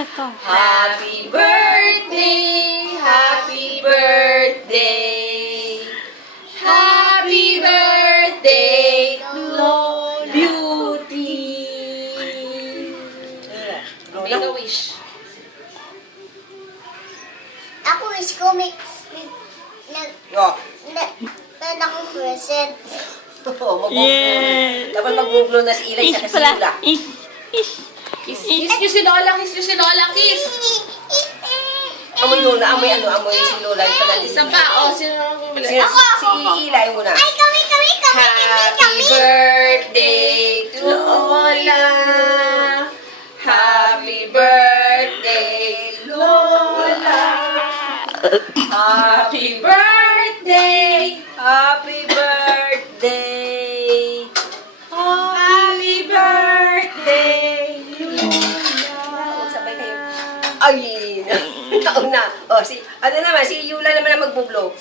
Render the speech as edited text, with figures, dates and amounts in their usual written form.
Ito. Happy birthday, happy birthday. Happy birthday to Beauty. Make a wish. Ako wish ko may Oh. meron akong present. Yeah. Dapat magbublo na si Ilay sa Is pala. kasilula. Kiss nyo si Lola, kiss nyo si Lola, kiss. Amoy Lola, amoy si Lola. Isa pa, sino Si Ilay muna. Ay, kami. Happy birthday to Lola. Happy birthday, Lola. Happy birthday. Happy birthday. Happy birthday, Lola. Sabay kayo. Ay, nauna. Si Yula naman ang magbublo.